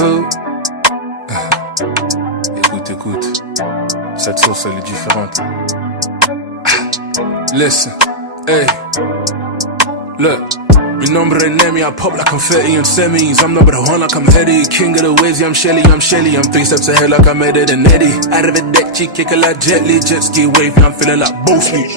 oh. Écoute, écoute, cette sauce elle est différente. Listen, hey, look. Mi nombre es Nemi, I pop like confetti and semis. I'm number one like I'm heady. King of the waves, yeah, I'm Shelly. I'm 3 steps ahead like I made it in Eddie. Arrivederci, kick it like Jet Li. Jet ski wave, now I'm feeling like Bosley.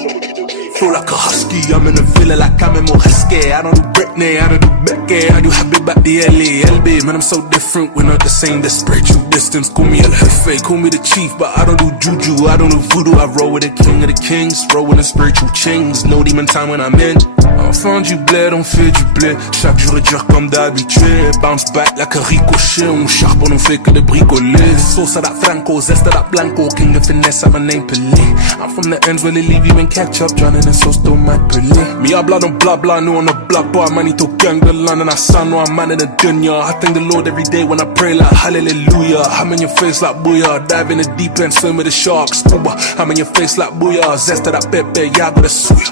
Flow like a husky, I'm in the villa like I'm in Moresque. I don't do Britney, I don't do Becky. I do Habib at the LB. Man, I'm so different, we're not the same. The spiritual distance, call me El Jefe, call me the chief. But I don't do juju, I don't do voodoo. I roll with the king of the kings, roll with the spiritual chains. No demon time when I'm in. Enfant du bled, on fait du blé. Chaque jour est dur comme d'habitude. Bounce back like a ricochet. On charbonne, on fait que de bricoler. Sauce à la Franco, zeste à la Blanco. King of finesse, I'm a name Pelé. I'm from the ends where they leave you in ketchup. Drowning in sauce, don't mind Pelé. Me habla no blah blah, no on the block bar. Manito gang, the London, I sound no, I'm man in the dunya. I thank the Lord every day when I pray like hallelujah. I'm in your face like booyah. Dive in the deep end, swim with the sharks. Scuba, I'm in your face like booyah. Zest at that pepe, yeah, I got a suya.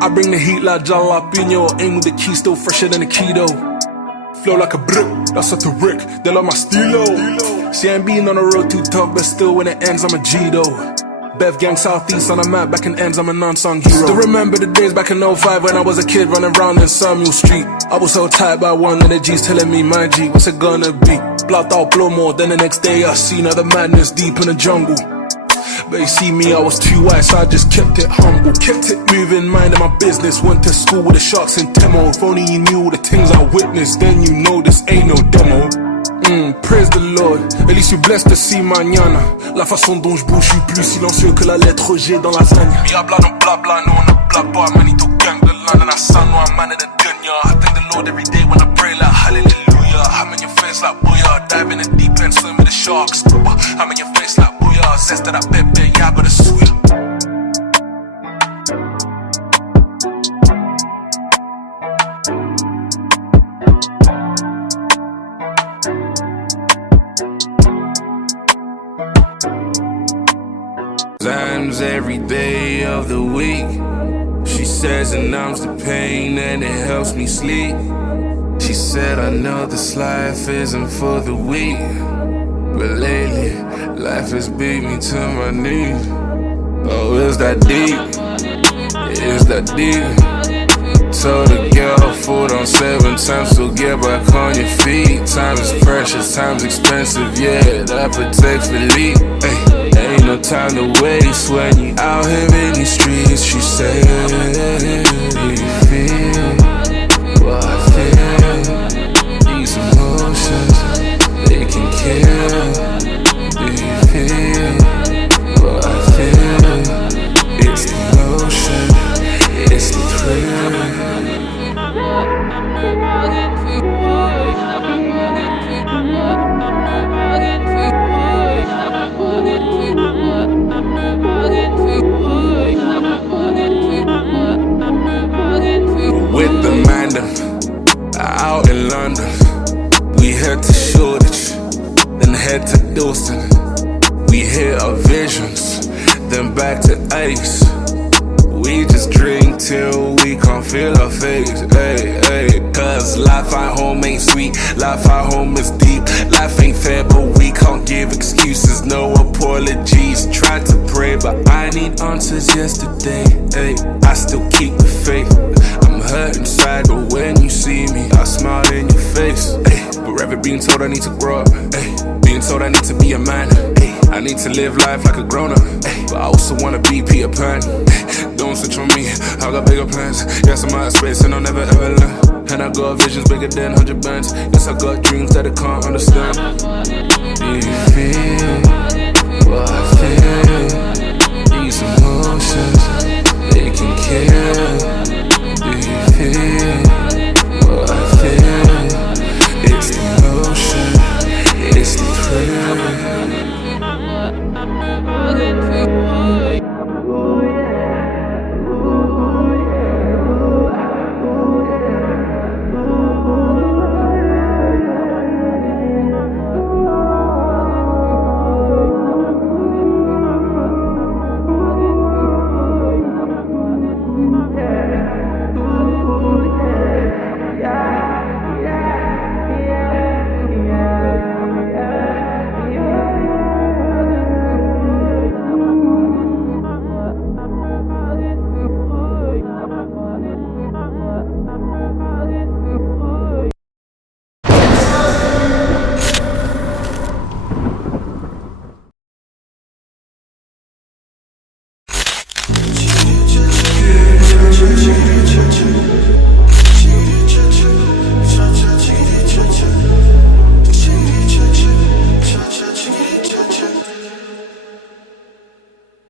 I bring the heat like jalapeno. Aim with the key, still fresher than a keto. Flow like a brick, that's what the Rick. They love my stilo. See, I ain't been on the road too tough, but still when it ends, I'm a G though. Bev gang southeast on the map, back in ends, I'm a non-song hero. Still remember the days back in 05 when I was a kid running around in Samuel Street. I was so tired by one of the G's telling me, my G, what's it gonna be? Blocked out, blow more, then the next day I seen other madness deep in the jungle. But you see me, I was too wise, so I just kept it humble. Kept it moving, minding my business. Went to school with the sharks in Temo. If only you knew all the things I witnessed, then you know this ain't no demo. Praise the Lord, at least you blessed to see mañana. La façon dont je bouge, je suis plus silencieux que la lettre G dans la lasagne. Me habla no blah blah, no on the blah bar. Manito gang, the London, I sound no, I'm man in the dunya. I thank the Lord every day when I pray like hallelujah. I'm in your face like booyah. Dive in the deep end, swim with the sharks. Scuba, I'm in your face like booyah. Zest that I pepe, yeah, I got a suya. Times every day of the week. She says it numbs the pain and it helps me sleep. She said I know this life isn't for the weak, but lately life has beat me to my knees. Oh, is that deep? Is that deep? Told the girl 4 on 7 times, so get back on your feet. Time is precious, time's expensive, yeah, that protects the lead. Hey, ain't no time to waste when you out here in these streets. She said, do you feel what I feel? These emotions, they can kill. Do you feel what I feel? It's the motion, it's the thrill. With the man out in London, we head to Shoreditch, then head to Dalston. We hit our visions, then back to Ace. We just drink till we can't feel our face, hey, hey. Cause life at home ain't sweet, life at home is deep. Life ain't fair, but we can't give excuses, no apologies. Tried to pray, but I need answers yesterday, hey. I still keep the faith. I'm hurt inside, but when you see me, I smile in your face, hey. Forever being told I need to grow up, hey. Being told I need to be a man, hey. I need to live life like a grown-up, hey. But I also wanna be Peter Pan, hey. Don't switch on me, I got bigger plans. Yes, I'm out of space and I'll never ever learn. And I got visions bigger than 100 bands. Yes, I got dreams that I can't understand. Do you feel what I feel? These emotions, they can kill.